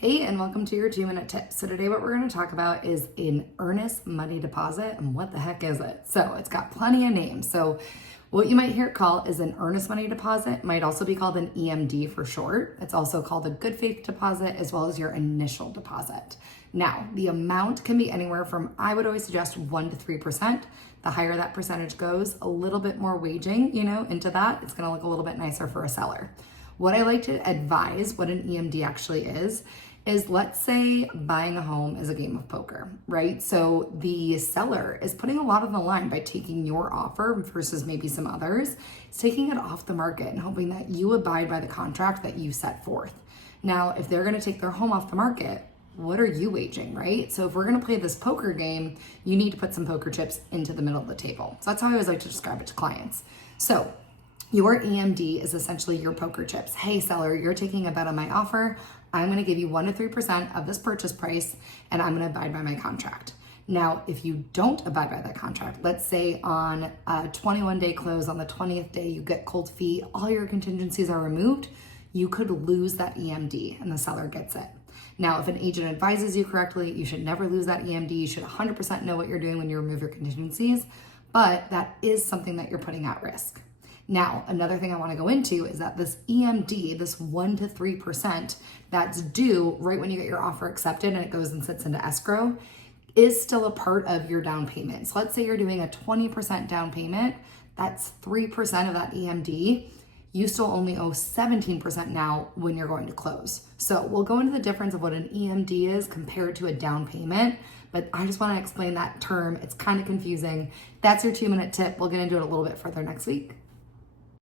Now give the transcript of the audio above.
Hey, and welcome to your 2-minute tip. So today what we're going to talk about is an earnest money deposit, and what the heck is it? So it's got plenty of names. So what you might hear it called is an earnest money deposit. It might also be called an EMD for short. It's also called a good faith deposit, as well as your initial deposit. Now, the amount can be anywhere from, I would always suggest 1 to 3%. The higher that percentage goes, a little bit more waging, into that, it's going to look a little bit nicer for a seller. What I like to advise, what an EMD actually is let's say buying a home is a game of poker, right? So the seller is putting a lot on the line by taking your offer versus maybe some others. It's taking it off the market and hoping that you abide by the contract that you set forth. Now, if they're gonna take their home off the market, what are you waging, right? So if we're gonna play this poker game, you need to put some poker chips into the middle of the table. So that's how I always like to describe it to clients. So your EMD is essentially your poker chips. Hey, seller, you're taking a bet on my offer. I'm going to give you 1 to 3% of this purchase price, and I'm going to abide by my contract. Now, if you don't abide by that contract, let's say on a 21-day close, on the 20th day, you get cold feet, all your contingencies are removed, you could lose that EMD, and the seller gets it. Now, if an agent advises you correctly, you should never lose that EMD. You should 100% know what you're doing when you remove your contingencies, but that is something that you're putting at risk. Now, another thing I want to go into is that this EMD, this 1 to 3% that's due right when you get your offer accepted and it goes and sits into escrow, is still a part of your down payment. So let's say you're doing a 20% down payment, that's 3% of that EMD. You still only owe 17% now when you're going to close. So we'll go into the difference of what an EMD is compared to a down payment, but I just want to explain that term. It's kind of confusing. That's your 2-minute tip. We'll get into it a little bit further next week.